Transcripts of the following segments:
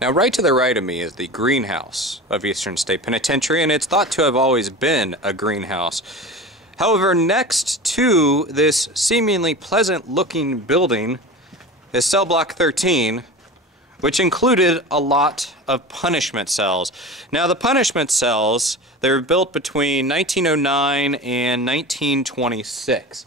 Now, right to the right of me is the greenhouse of Eastern State Penitentiary, and it's thought to have always been a greenhouse. However, next to this seemingly pleasant-looking building is Cellblock 13, which included a lot of punishment cells. Now, the punishment cells, they were built between 1909 and 1926,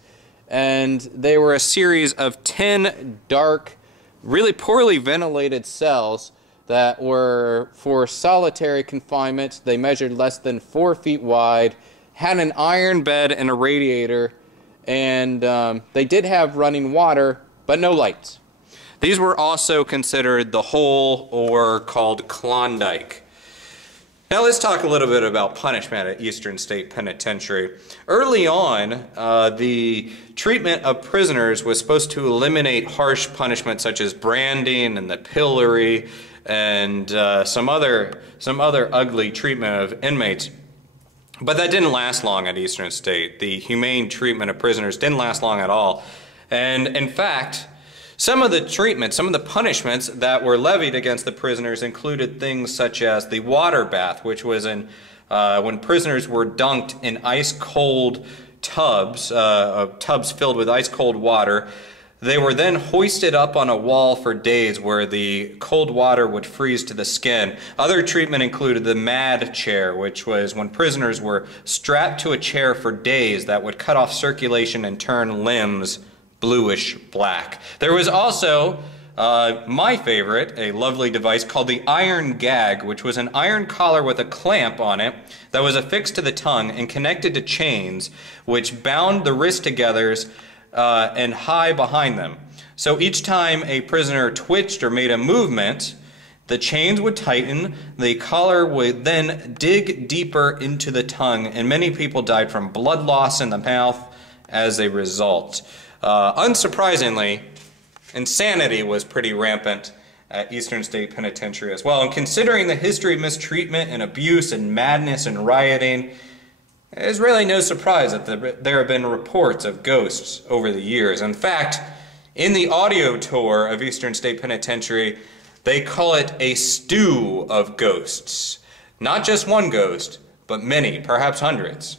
and they were a series of 10 dark, really poorly ventilated cells that were for solitary confinement. They measured less than 4 feet wide, had an iron bed and a radiator, and they did have running water, but no lights. These were also considered the hole, or called Klondike. Now let's talk a little bit about punishment at Eastern State Penitentiary. Early on, the treatment of prisoners was supposed to eliminate harsh punishment such as branding and the pillory and some other ugly treatment of inmates. But that didn't last long at Eastern State. The humane treatment of prisoners didn't last long at all. And in fact, some of the treatments, some of the punishments that were levied against the prisoners included things such as the water bath, which was when prisoners were dunked in ice-cold tubs, tubs filled with ice-cold water. They were then hoisted up on a wall for days where the cold water would freeze to the skin. Other treatment included the mad chair, which was when prisoners were strapped to a chair for days that would cut off circulation and turn limbs bluish black. There was also my favorite, a lovely device called the iron gag, which was an iron collar with a clamp on it that was affixed to the tongue and connected to chains, which bound the wrists together and high behind them. So each time a prisoner twitched or made a movement, the chains would tighten, the collar would then dig deeper into the tongue, and many people died from blood loss in the mouth as a result. Unsurprisingly, insanity was pretty rampant at Eastern State Penitentiary as well. And considering the history of mistreatment and abuse and madness and rioting, it's really no surprise that there have been reports of ghosts over the years. In fact, in the audio tour of Eastern State Penitentiary, they call it a stew of ghosts. Not just one ghost, but many, perhaps hundreds.